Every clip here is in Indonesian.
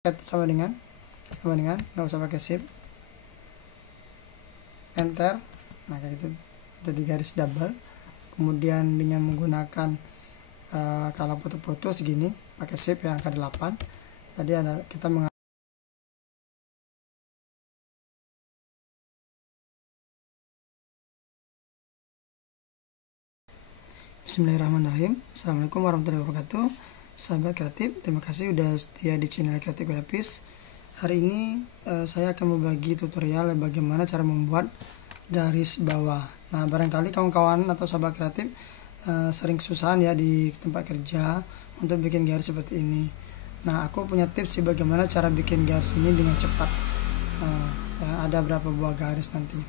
sama dengan nggak usah pakai shift, enter. Nah kayak gitu, jadi garis double. Kemudian dengan menggunakan kalau foto-foto segini pakai shift yang angka 8. Tadi ada kita Bismillahirrahmanirrahim. Assalamualaikum warahmatullahi wabarakatuh. Sahabat kreatif, terima kasih sudah setia di channel Kreatif Grafis. Hari ini saya akan membagi tutorial bagaimana cara membuat garis bawah. Nah, barangkali kawan-kawan atau sahabat kreatif sering kesusahan ya di tempat kerja untuk bikin garis seperti ini. Nah, aku punya tips sih bagaimana cara bikin garis ini dengan cepat. Ya, ada berapa buah garis nanti.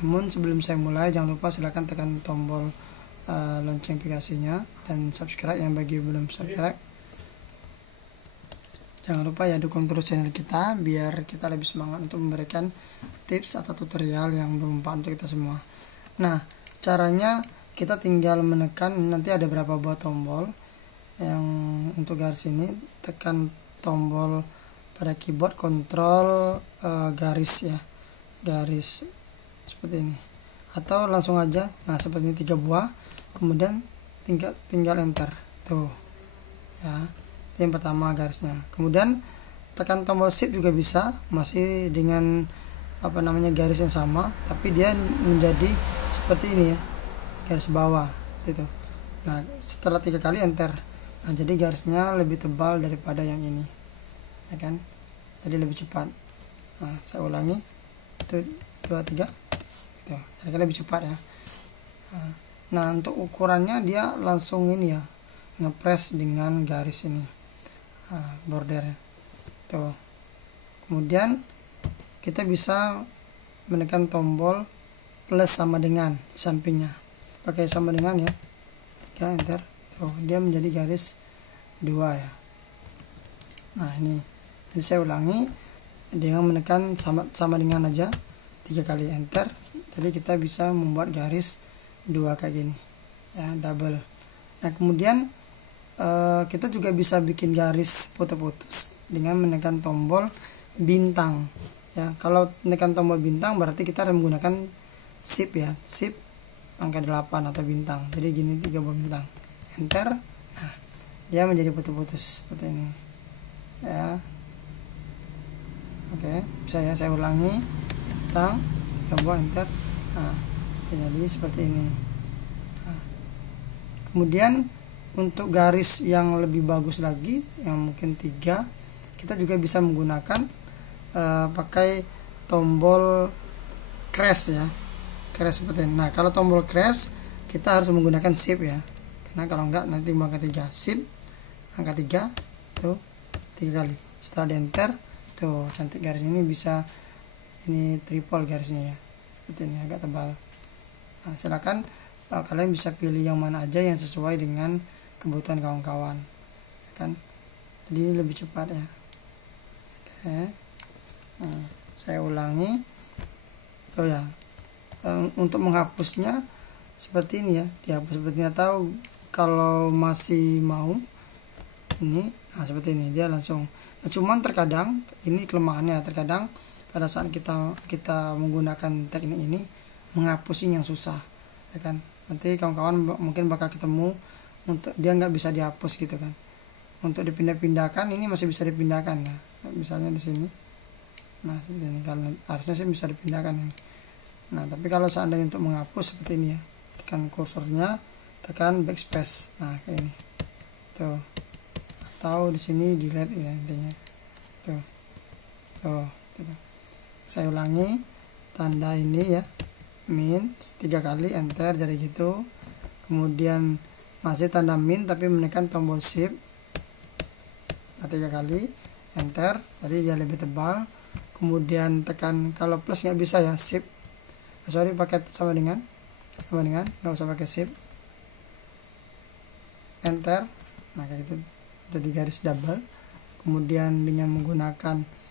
Namun sebelum saya mulai, jangan lupa silahkan tekan tombol lonceng notifikasinya dan subscribe yang bagi belum subscribe. Jangan lupa ya dukung terus channel kita biar kita lebih semangat untuk memberikan tips atau tutorial yang bermanfaat untuk kita semua. Nah, caranya kita tinggal menekan, nanti ada berapa buah tombol yang untuk garis ini, tekan tombol pada keyboard kontrol garis ya, garis seperti ini, atau langsung aja. Nah seperti ini 3 buah, kemudian tinggal enter tuh ya, yang pertama garisnya. Kemudian tekan tombol shift juga bisa, masih dengan garis yang sama, tapi dia menjadi seperti ini ya, garis bawah gitu. Nah setelah 3 kali enter, nah jadi garisnya lebih tebal daripada yang ini ya kan, jadi lebih cepat. Nah saya ulangi, itu 2 3 gitu, jadi lebih cepat ya. Nah untuk ukurannya dia langsung ini ya, ngepres dengan garis ini, bordernya tuh. Kemudian kita bisa menekan tombol plus sama dengan di sampingnya, pakai sama dengan ya, 3 enter tuh, dia menjadi garis 2 ya. Nah ini, jadi saya ulangi dengan menekan sama dengan aja 3 kali enter, jadi kita bisa membuat garis 2 kayak gini ya, double. Nah kemudian kita juga bisa bikin garis putus-putus dengan menekan tombol bintang ya. Kalau menekan tombol bintang berarti kita harus menggunakan shift ya, shift angka 8 atau bintang, jadi gini 3 buah bintang, enter. Nah dia menjadi putus-putus seperti ini ya. Oke, saya ulangi, bintang 3 buah, enter. Nah jadi seperti ini. Nah, kemudian untuk garis yang lebih bagus lagi, yang mungkin 3, kita juga bisa menggunakan pakai tombol crash ya, crash seperti ini. Nah kalau tombol crash kita harus menggunakan shift ya, karena kalau enggak nanti angka 3, shift angka 3 tuh 3 kali, setelah di enter tuh cantik garis ini, bisa ini triple garisnya ya, seperti ini agak tebal. Nah, silakan kalian bisa pilih yang mana aja yang sesuai dengan kebutuhan kawan-kawan ya kan, jadi lebih cepat ya. Oke, nah, saya ulangi tuh ya. Untuk menghapusnya seperti ini ya, dihapus seperti ini, atau kalau masih mau ini, nah seperti ini dia langsung. Nah, cuman terkadang ini kelemahannya, terkadang pada saat kita menggunakan teknik ini menghapusnya yang susah ya kan. Nanti kawan-kawan mungkin bakal ketemu untuk dia nggak bisa dihapus gitu kan. Untuk dipindah-pindahkan ini masih bisa dipindahkan ya, misalnya di sini. Nah seperti ini, kalau harusnya sih bisa dipindahkan ini. Nah tapi kalau seandainya untuk menghapus seperti ini ya, tekan kursornya, tekan backspace, nah kayak ini tuh, atau di sini delete ya intinya tuh gitu. Saya ulangi, tanda ini ya, min 3 kali enter, jadi gitu. Kemudian masih tanda min tapi menekan tombol shift, nah 3 kali enter, jadi dia lebih tebal. Kemudian tekan, kalau plus nggak bisa ya, shift pakai sama dengan nggak usah pakai shift, enter. Nah kayak gitu, jadi garis double. Kemudian dengan menggunakan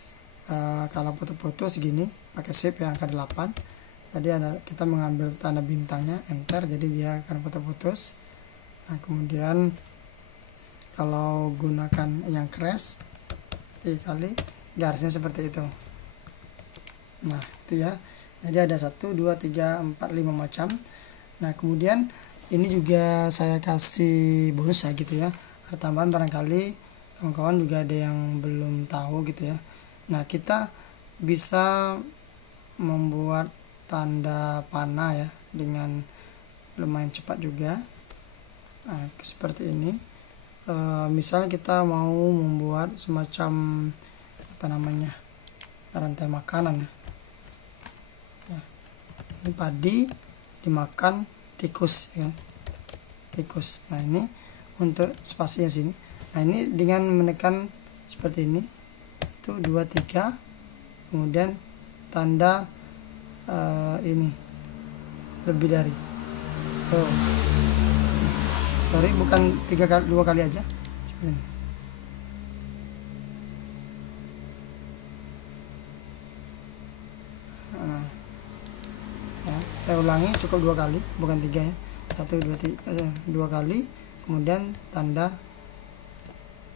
kalau foto-foto segini pakai shift yang angka 8, jadi kita mengambil tanda bintangnya, enter, jadi dia akan putus. Nah kemudian kalau gunakan yang crash 3 kali garisnya seperti itu. Nah itu ya, jadi ada 1 2 3 4 5 macam. Nah kemudian ini juga saya kasih bonus ya gitu ya, ada tambahan barangkali kawan-kawan juga ada yang belum tahu gitu ya. Nah kita bisa membuat tanda panah ya dengan lumayan cepat juga. Nah seperti ini. Misalnya kita mau membuat semacam apa namanya, rantai makanan ya. Nah, ini padi dimakan tikus ya, tikus. Nah ini untuk spasinya sini. Nah ini dengan menekan seperti ini 1 2 3, kemudian tanda ini lebih dari, sorry bukan 3 kali, 2 kali aja seperti ini. Nah ya, saya ulangi, cukup 2 kali bukan 3 ya, 1 2 3 2 kali, kemudian tanda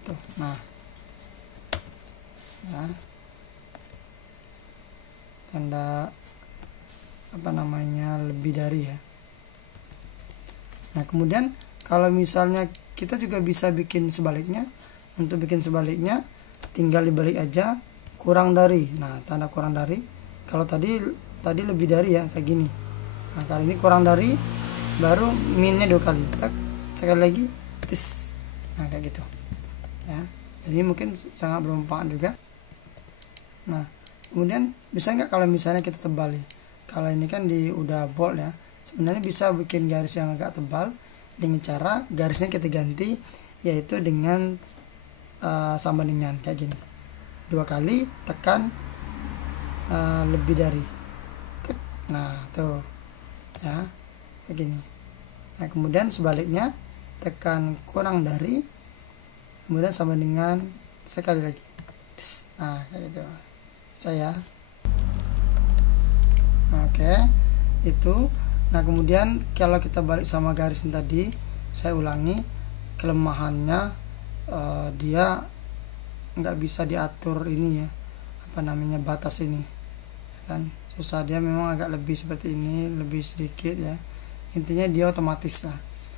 tuh. Nah ya, tanda apa namanya, lebih dari ya. Nah kemudian kalau misalnya kita juga bisa bikin sebaliknya. Untuk bikin sebaliknya tinggal dibalik aja, kurang dari. Nah tanda kurang dari, kalau tadi lebih dari ya kayak gini. Nah kali ini kurang dari, baru minnya 2 kali, tak, sekali lagi tis. Nah kayak gitu ya, jadi mungkin sangat bermanfaat juga. Nah kemudian bisa nggak kalau misalnya kita tebal nih, kalau ini kan udah bold ya, sebenarnya bisa bikin garis yang agak tebal dengan cara garisnya kita ganti, yaitu dengan sama dengan kayak gini, 2 kali tekan lebih dari. Nah tuh ya kayak gini. Nah kemudian sebaliknya tekan kurang dari, kemudian sama dengan sekali lagi. Nah kayak gitu saya. Oke itu. Nah kemudian kalau kita balik sama garis yang tadi, saya ulangi, kelemahannya dia nggak bisa diatur ini ya, apa namanya, batas ini ya kan, susah, dia memang agak lebih seperti ini, lebih sedikit ya, intinya dia otomatis.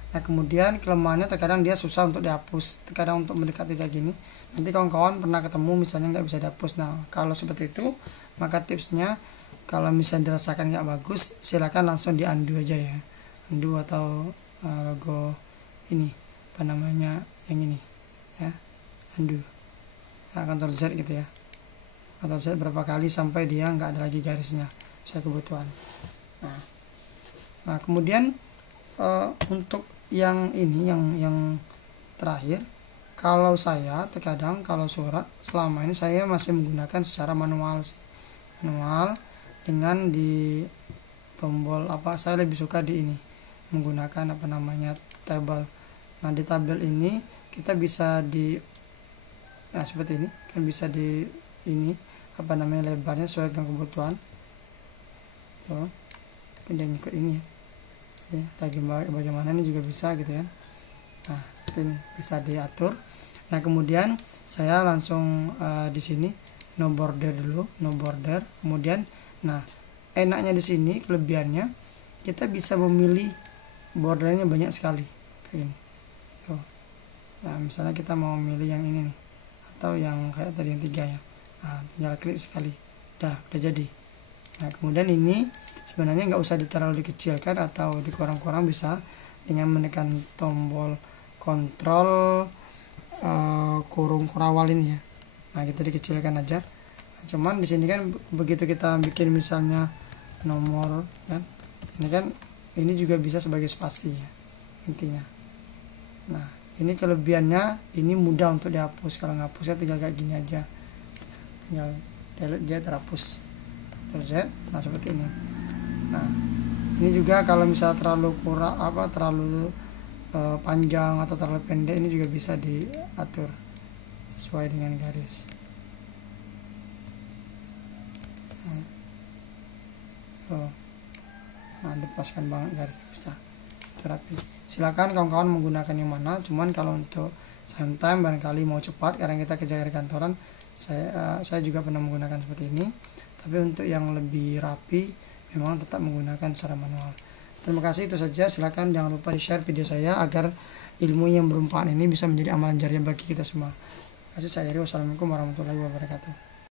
Nah kemudian kelemahannya terkadang dia susah untuk dihapus, terkadang untuk mendekati kayak gini. Nanti kawan-kawan pernah ketemu misalnya nggak bisa dihapus. Nah kalau seperti itu, maka tipsnya kalau misalnya dirasakan nggak bagus, silakan langsung di undo aja ya, undo atau logo ini apa namanya yang ini ya, undo ya, Ctrl Z gitu ya, Ctrl Z berapa kali sampai dia nggak ada lagi garisnya, saya kebutuhan. Nah kemudian untuk yang ini yang terakhir, kalau saya terkadang kalau surat selama ini saya masih menggunakan secara manual dengan di tombol apa, saya lebih suka di ini menggunakan apa namanya, tabel. Nah di tabel ini kita bisa nah seperti ini kan, bisa di ini apa namanya, lebarnya sesuai dengan kebutuhan. Tuh kita ikut ini ya, lagi bagaimana ini juga bisa gitu kan. Nah ini bisa diatur. Nah kemudian saya langsung di sini no border dulu, no border. Kemudian nah enaknya di sini, kelebihannya kita bisa memilih bordernya banyak sekali kayak gini. Tuh. Nah misalnya kita mau memilih yang ini nih, atau yang kayak tadi yang 3 ya. Nah tinggal klik sekali, udah jadi. Nah kemudian ini sebenarnya nggak usah terlalu dikecilkan atau dikurang-kurang, bisa dengan menekan tombol kontrol kurung kurawal ini ya. Nah kita dikecilkan aja. Nah, cuman di sini kan begitu kita bikin misalnya nomor kan, ini kan ini juga bisa sebagai spasi ya intinya. Nah ini kelebihannya, ini mudah untuk dihapus. Kalau ngapusnya tinggal kayak gini aja, tinggal delete, dia terhapus. Z. Nah seperti ini. Nah ini juga kalau misalnya terlalu kurang apa, terlalu panjang atau terlalu pendek, ini juga bisa diatur sesuai dengan garis. Nah lepaskan banget garis bisa. rapi. Silakan kawan-kawan menggunakan yang mana, cuman kalau untuk sometime barangkali mau cepat karena kita kerja di kantoran, saya juga pernah menggunakan seperti ini, tapi untuk yang lebih rapi memang tetap menggunakan secara manual. Terima kasih, itu saja. Silakan jangan lupa di share video saya agar ilmu yang bermanfaat ini bisa menjadi amalan jariah bagi kita semua. Terima kasih, saya Eri. Wassalamualaikum warahmatullahi wabarakatuh.